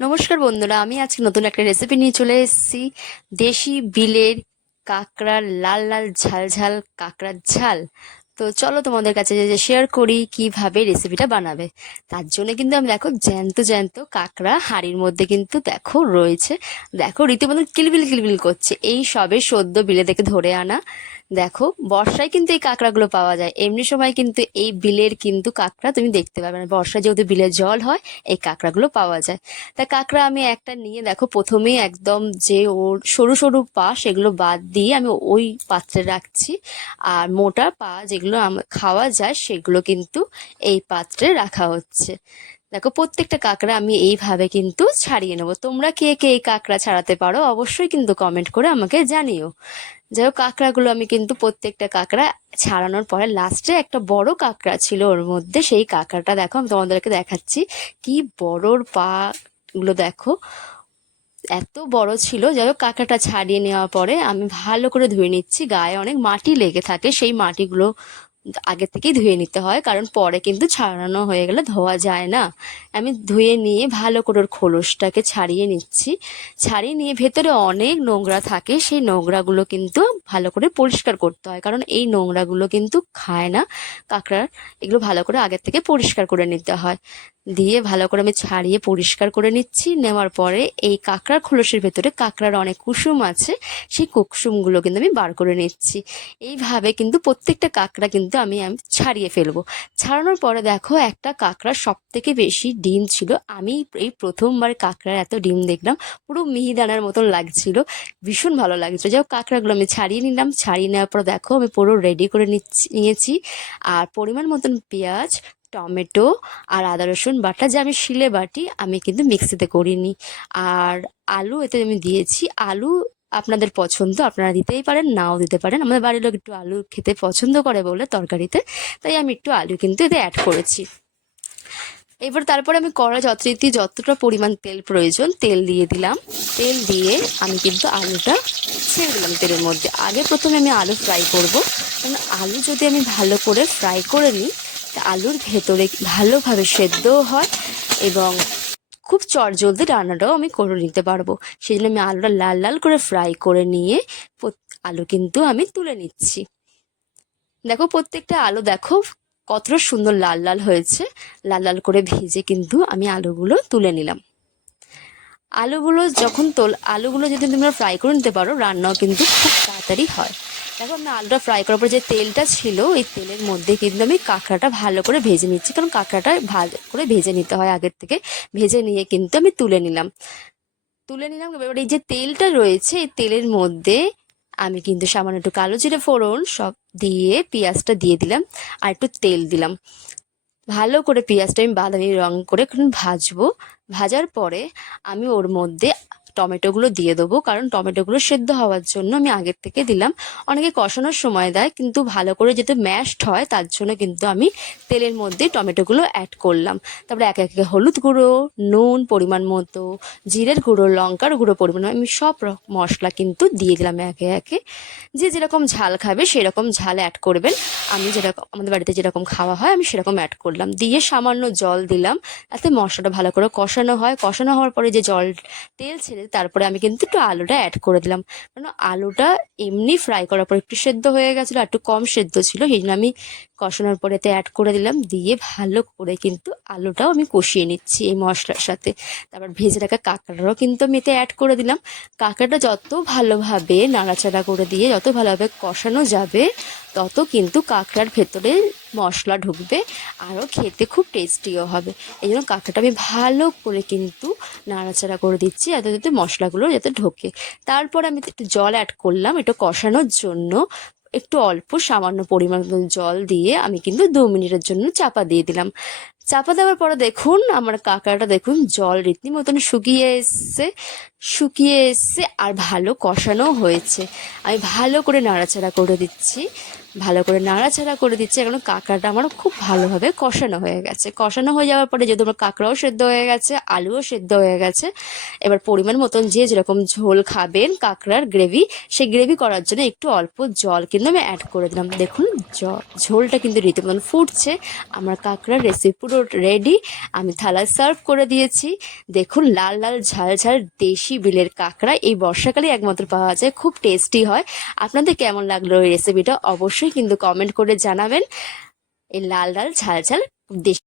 নমস্কার বন্ধুরা, আমি আজকে নতুন একটা রেসিপি নিয়ে চলে এসেছি। দেশি বিলের কাঁকড়ার লাল লাল ঝাল ঝাল কাঁকড়ার ঝাল। তো চলো তোমাদের কাছে যে শেয়ার করি কিভাবে রেসিপিটা বানাবে। তার জন্য কিন্তু আমি দেখো জ্যান্ত জ্যান্ত কাঁকড়া হাঁড়ির মধ্যে কিন্তু দেখো রয়েছে। দেখো রীতিমতো কিলবিল কিলবিল করছে, এই সবে সদ্য বিলে থেকে ধরে আনা। দেখো বর্ষায় কিন্তু এই কাঁকড়াগুলো পাওয়া যায়, এমনি সময় কিন্তু এই বিলের কিন্তু কাঁকড়া তুমি দেখতে পাবে না। বর্ষায় যেহেতু বিলে জল হয়, এই কাঁকড়াগুলো পাওয়া যায়। তা কাঁকড়া আমি একটা নিয়ে দেখো প্রথমেই একদম যে ওর সরু সরু পা সেগুলো বাদ দিয়ে আমি ওই পাত্রে রাখছি। আর মোটা পা যেগুলো খাওয়া যায় সেগুলো কিন্তু এই পাত্রে রাখা হচ্ছে। দেখো প্রত্যেকটা কাঁকড়া আমি এইভাবে কিন্তু ছাড়িয়ে নেবো। তোমরা কে কে এই কাঁকড়া ছাড়াতে পারো অবশ্যই কিন্তু কমেন্ট করে আমাকে জানিও। যাই হোক কাঁকড়াগুলো আমি কিন্তু প্রত্যেকটা কাঁকড়া ছাড়ানোর পরে লাস্টে একটা বড় কাঁকড়া ছিল ওর মধ্যে, সেই কাঁকড়াটা দেখো আমি তোমাদেরকে দেখাচ্ছি। কি বড়র পা গুলো দেখো, এত বড় ছিল। যাই হোক কাঁকড়াটা ছাড়িয়ে নেওয়ার পরে আমি ভালো করে ধুয়ে নিচ্ছি। গায়ে অনেক মাটি লেগে থাকে, সেই মাটিগুলো আগে থেকেই ধুয়ে নিতে হয়, কারণ পরে কিন্তু ছাড়ানো হয়ে গেলে ধোয়া যায় না। আমি ধুয়ে নিয়ে ভালো করে ওর খোলসটাকে ছাড়িয়ে নিচ্ছি। ছাড়িয়ে নিয়ে ভেতরে অনেক নোংরা থাকে, সেই নোংরাগুলো কিন্তু ভালো করে পরিষ্কার করতে হয়, কারণ এই নোংরাগুলো কিন্তু খায় না কাঁকড়ার। এগুলো ভালো করে আগের থেকে পরিষ্কার করে নিতে হয়। দিয়ে ভালো করে আমি ছাড়িয়ে পরিষ্কার করে নিচ্ছি। নেওয়ার পরে এই কাঁকড়ার খোলসের ভেতরে কাঁকড়ার অনেক কুসুম আছে, সেই কুসুমগুলো কিন্তু আমি বার করে নিচ্ছি। এইভাবে কিন্তু প্রত্যেকটা কাঁকড়া কিন্তু আমি ছাড়িয়ে ফেলবো। ছাড়ানোর পরে দেখো একটা কাঁকড়ার সব থেকে বেশি ডিম ছিল। আমি এই প্রথমবার কাঁকড়ার এত ডিম দেখলাম, পুরো মিহিদানার মতন লাগছিল, ভীষণ ভালো লাগছিল। যাই হোক কাঁকড়াগুলো আমি ছাড়িয়ে নিলাম। ছাড়িয়ে নেওয়ার পর দেখো আমি পুরো রেডি করে নিয়েছি। আর পরিমাণ মতন পেঁয়াজ, টমেটো আর আদা রসুন বাটা, যে আমি শিলে বাটি, আমি কিন্তু মিক্সিতে করিনি। আর আলু এতে আমি দিয়েছি। আলু আপনাদের পছন্দ, আপনারা দিতেই পারেন নাও দিতে পারেন। আমাদের বাড়ির লোক একটু আলু খেতে পছন্দ করে বলে তরকারিতে, তাই আমি একটু আলু কিন্তু এতে অ্যাড করেছি। এবার তারপরে আমি কড়া যথারীতি যতটা পরিমাণ তেল প্রয়োজন তেল দিয়ে দিলাম। তেল দিয়ে আমি কিন্তু আলুটা ছেড়ে দিলাম তেলের মধ্যে। আগে প্রথমে আমি আলু ফ্রাই করব, কারণ আলু যদি আমি ভালো করে ফ্রাই করে নিই তা আলুর ভেতরে ভালোভাবে সেদ্ধও হয় এবং খুব চটজলদি রান্নাটাও আমি করে নিতে পারবো। সেই জন্য আমি আলুটা লাল লাল করে ফ্রাই করে নিয়ে আলু কিন্তু আমি তুলে নিচ্ছি। দেখো প্রত্যেকটা আলু দেখো কতটা সুন্দর লাল লাল হয়েছে। লাল লাল করে ভেজে কিন্তু আমি আলুগুলো তুলে নিলাম। আলুগুলো যদি তোমরা ফ্রাই করে নিতে পারো, রান্নাও কিন্তু খুব তাড়াতাড়ি হয়। দেখো আমি আলুটা ফ্রাই করার পর যে তেলটা ছিল, এই তেলের মধ্যে কিন্তু আমি কাঁকড়াটা ভালো করে ভেজে নিচ্ছি, কারণ কাঁকড়াটা ভালো করে ভেজে নিতে হয় আগের থেকে। ভেজে নিয়ে কিন্তু আমি তুলে নিলাম। এবার এই যে তেলটা রয়েছে, এই তেলের মধ্যে আমি কিন্তু সামান্য একটু কালো জিরে ফোড়ন সব দিয়ে পেঁয়াজটা দিয়ে দিলাম, আর একটু তেল দিলাম। ভালো করে পেঁয়াজটা আমি বাদামি রং করে এখন ভাজবো। ভাজার পরে আমি ওর মধ্যে টমেটোগুলো দিয়ে দেবো, কারণ টমেটোগুলো সেদ্ধ হওয়ার জন্য আমি আগের থেকে দিলাম। অনেকে কষানোর সময় দেয়, কিন্তু ভালো করে যাতে ম্যাশড হয় তার জন্য কিন্তু আমি তেলের মধ্যে টমেটোগুলো অ্যাড করলাম। তারপরে একে একে হলুদ গুঁড়ো, নুন পরিমাণ মতো, জিরের গুঁড়ো, লঙ্কার গুঁড়ো পরিমাণ, আমি সব মশলা কিন্তু দিয়ে দিলাম একে একে। যে যেরকম ঝাল খাবে সেরকম ঝাল অ্যাড করবেন। আমি যেরকম আমাদের বাড়িতে যেরকম খাওয়া হয় আমি সেরকম অ্যাড করলাম। দিয়ে সামান্য জল দিলাম, তাতে মশলাটা ভালো করে কষানো হয়। কষানো হওয়ার পরে যে তেল ছেড়ে তারপরে আমি কিন্তু একটু আলুটা অ্যাড করে দিলাম, কারণ আলুটা এমনি ফ্রাই করার পর একটু সেদ্ধ হয়ে গেছিলো, আর একটু কম সেদ্ধ ছিল, সেই জন্য আমি কষানোর পরে এতে অ্যাড করে দিলাম। দিয়ে ভালো করে কিন্তু আলুটাও আমি কষিয়ে নিচ্ছি এই মশলার সাথে। তারপর ভেজে রাখা কাঁকড়াটাও কিন্তু আমি এতে অ্যাড করে দিলাম। কাঁকড়াটা যত ভালোভাবে নাড়াচাড়া করে দিয়ে যত ভালোভাবে কষানো যাবে, তত কিন্তু কাঁকড়ার ভেতরে মশলা ঢুকবে, আরও খেতে খুব টেস্টিও হবে। এই জন্য কাঁকড়াটা আমি ভালো করে কিন্তু নাড়াচাড়া করে দিচ্ছি যাতে মশলাগুলো যাতে ঢোকে। তারপর আমি একটু জল অ্যাড করলাম একটু কষানোর জন্য। একটু অল্প সামান্য পরিমাণ জল দিয়ে আমি কিন্তু 2 মিনিটের জন্য চাপা দিয়ে দিলাম। চাপা দেওয়ার পরে দেখুন আমার কাঁকড়াটা দেখুন জল রীতিমতন শুকিয়ে এসছে আর ভালো কষানো হয়েছে। আমি ভালো করে নাড়াচাড়া করে দিচ্ছি। ভালো করে নাড়াচাড়া করে দিচ্ছি, কারণ কাঁকড়াটা আমার খুব ভালোভাবে কষানো হয়ে গেছে। কষানো হয়ে যাওয়ার পরে যেহেতু আমার কাঁকড়াও সেদ্ধ হয়ে গেছে, আলুও সেদ্ধ হয়ে গেছে, এবার পরিমাণ মতন যে যেরকম ঝোল খাবেন কাঁকড়ার গ্রেভি, সেই গ্রেভি করার জন্য একটু অল্প জল কিন্তু আমি অ্যাড করে দিলাম। দেখুন ঝোলটা কিন্তু রীতিমতন ফুটছে। আমার কাঁকড়ার রেসিপি পুরো রেডি। আমি থালায় সার্ভ করে দিয়েছি। দেখুন লাল লাল ঝাল ঝাল দেশি বিলের কাঁকড়া এই বর্ষাকালে একমাত্র পাওয়া যায়, খুব টেস্টি হয়। আপনাদের কেমন লাগলো এই রেসিপিটা অবশ্যই কিন্তু কমেন্ট করে জানাবেন। এই লাল লাল ঝাল ঝাল দেশি